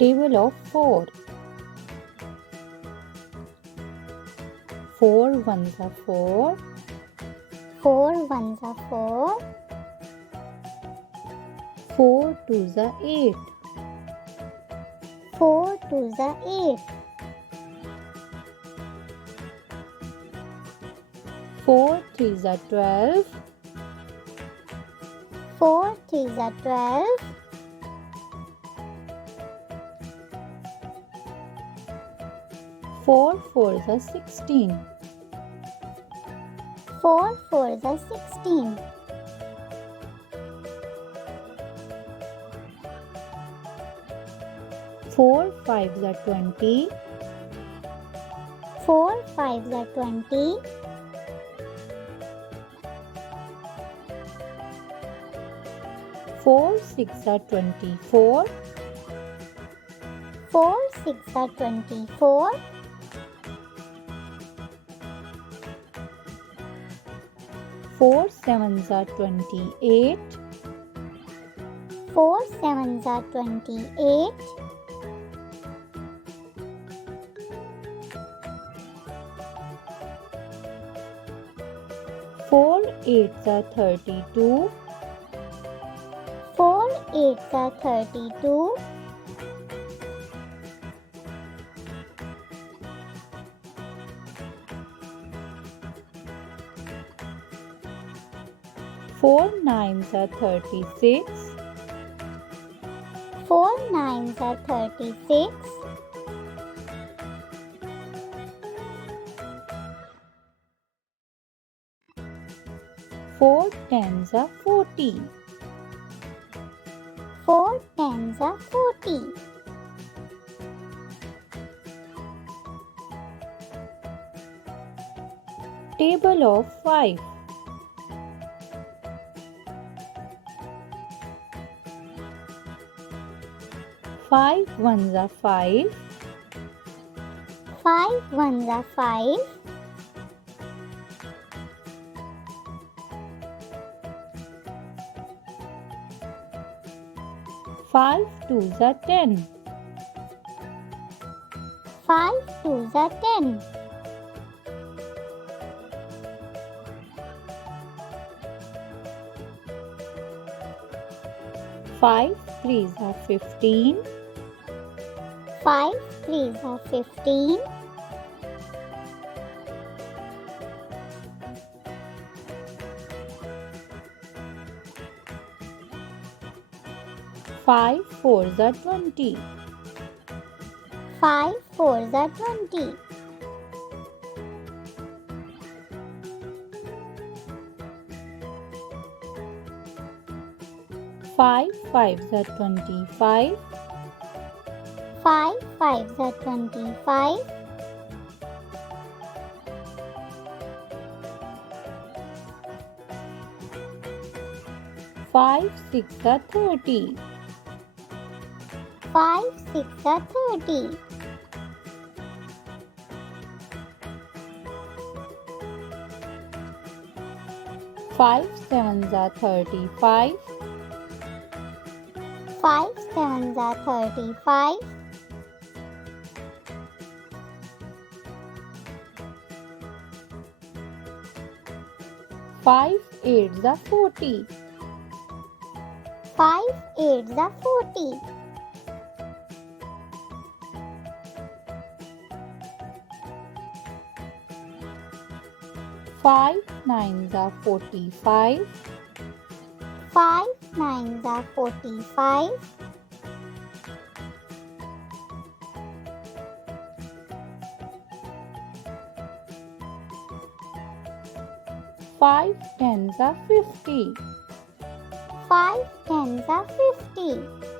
Table of 4. 4 ones are 4. 4 ones are 4. 4 twos are 8. 4 twos are 8. 4 threes are 12. 4 threes are 12. 4 fours are 16. 4 fours are 16. 4 fives are 20. 4 fives are 20. 4 six are 24. 4 6 are 24. 4 sevens are 28. 4 sevens are 28. 4 eights are 32. 4 eights are 32. 4 nines are 36. 4 nines are 36. 4 tens are 40. 4 tens are 40. Table of 5. 5 ones are 5. 5 ones are 5. 5 twos are 10. 5 twos are 10. 5 threes are 15. 5 threes are 15. 5 fours are 20. 5 fours are 20. 5 fives are 25. 5 fives are 25. 5 six are 30. 5 6 are 30. 5 sevens are 35. 5 sevens are 35. 5 eights are 40. 5 eights are 40. 5 nines are 45. 5 nines are 45. 5 tens are 50. 5 tens are 50.